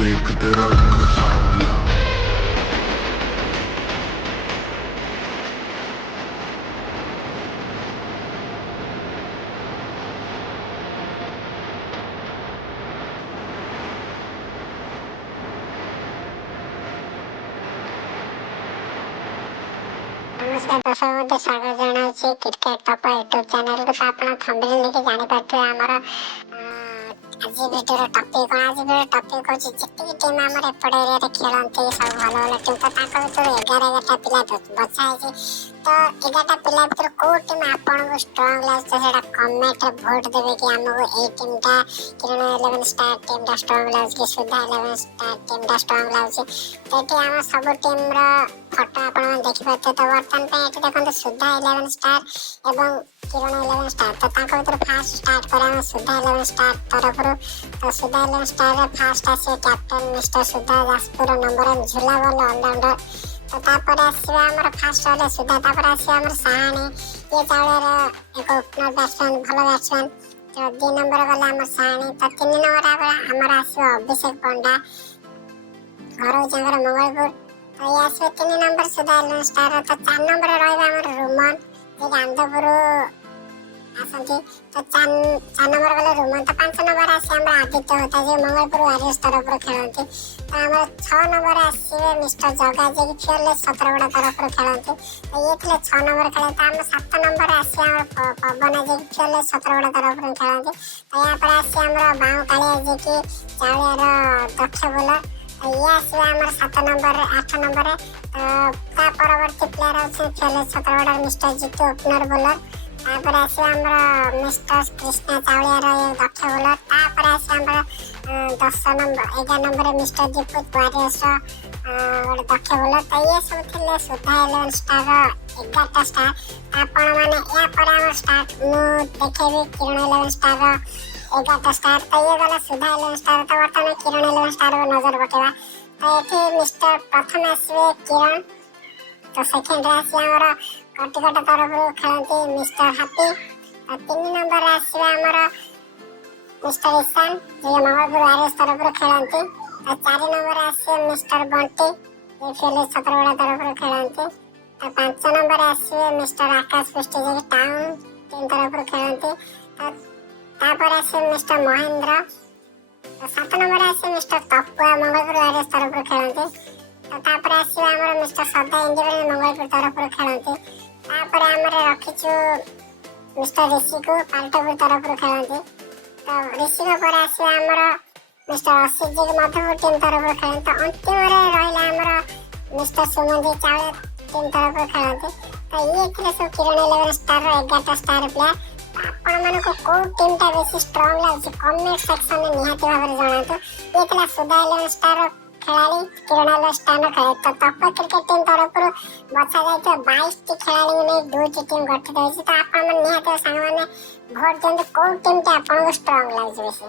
देख तेरा रंग सांवला। नमस्कार दर्शक बंधु स्वागत जनाऊँ क्रिकेट टप यूट्यूब चैनल को। आप थंबनेल देखि जानि पारथि आमर आज वीडियो टॉपिक कौन। आज वीडियो टॉपिक हो जितनी टीम आमर एपट एरिया रे खेलंती सब भल भल टीम तो ताका भीतर 11 टा पिला बचा है। तो 11 टा पिला भीतर को टीम आपन को स्ट्रांग लागत सेटा कमेंट रे वोट देबे कि हमको ए टीम टा किरण 11 स्टार टीम टा स्ट्रांग लागत कि सुधा 11 स्टार टीम टा स्ट्रांग लागत। तेटी हम सब टीम रा फोटो आपन देखि पाते। तो वर्तमान पे एटी देखंत सुधा 11 स्टार एवं किरण 11 स्टार। तो ताका भीतर फास्ट स्टार्ट करा सुधा 11 स्टार तरफ। तो सुधा 11 स्टार रे फास्ट आसे कैप्टन मिस्टर सुधा दासपुर नंबर झूला बॉल ऑलराउंडर। तो तापर आसीबा हमर फास्ट वाले सुधा। तापर आसी हमर साहानी ये चावलेर एक ओपनर बैट्समैन भलो बैट्समैन। तो 2 नंबर वाला हमर साहानी। तो 3 नंबर हमर आसीबा अभिषेक पंडा घर जंगर मंगलपुर। तो ये आसीबा 3 नंबर सुधा 11 स्टार। तो 4 नंबर रहबा हमर रोमन जे गांधीपुर आसंती। तो 4 नंबर वाला रोमन। तो 5 नंबर आसी हमर आदित्य होता जे मंगलपुर वारियर्स तरफ खेलंती। तो हमर 6 नंबर आसीबे मिस्टर जगा जे कि फियरलेस 17 तरफ खेलंती। तो ये थे 6 नंबर खेले। तो हम 7 नंबर आसी हमर पवन जे कि फियरलेस 17 तरफ खेलंती। तो यहाँ पर आसी हमर बाऊ कालिया जे कि चावलेर दक्ष बोलर। ये आसीबे हमर 7 नंबर 8 नंबर। ता परवर्ती प्लेयर अछि fearless 17 mister Jitu opener bowler. तापर आसी हमर मिस्टर कृष्णा चावलियार एक दक्ष बोलर। तापर आसी हमर 10 नंबर 11 नंबर मिस्टर दीपक वारियर्स एक दक्ष बोलर। तो ये सब थिले सुधा 11 स्टार 11 स्टार। आपण माने या पर हम स्टार्ट मु देखेबी किरण 11 स्टार 11 स्टार। तो ये गला सुधा 11 स्टार। तो वर्तमान किरण 11 स्टार को नजर पकेबा। तो एठी मिस्टर प्रथम आसीबे किरण। तो सेकंड आसी हमर कटिकट तरफ खेलती मिस्टर हैप्पी। 3 नंबर आसीबे हमर मिस्टर ईशान जे मंगलपुर वारियर्स तरफ खेलती। 4 नंबर आसीबे मिस्टर बंटी जे फियरलेस 17 तरफ खेलती। 5 नंबर आसीबे मिस्टर आकाश पुष्टि जे टाउन टीम तरफ खेलती। तापर आसीबे मिस्टर महेंद्र। 7 नंबर आसीबे मिस्टर तपुआ मंगलपुर वारियर्स तरफ खेलती। तापर आसीबे हमर मिस्टर सदा इंडिपेंडेंट मंगलपुर तरफ खेलती। तापर हमर रखिछु मिस्टर ऋषि को पाल्टपुर तरफ खेलती। तो ऋषि को पर आसी हमर मिस्टर असित जी के मधुपुर टीम तरफ खेलती। तो अंतिम रे रहला हमर मिस्टर सुमन जी चावले टीम तरफ खेलती। तो ये थे सब किरण 11 स्टार 11 स्टार प्लेयर। आपण मन को टीम टा बेसी स्ट्रांग लागछ कमेंट सेक्शन में निहाती भाबरे जणातो। ये थला सुधा 11 स्टार खेलाड़ी किरण 11 स्टार खेले। तो टॉप क्रिकेट टीम तरफ बचा जाय तो 22 टी खेलाड़ी ने 2 टीम गठित होइछ। तो आपण मन निहाती संग माने भोट देंते को टीम टा आपण को स्ट्रांग लागछ बेसी।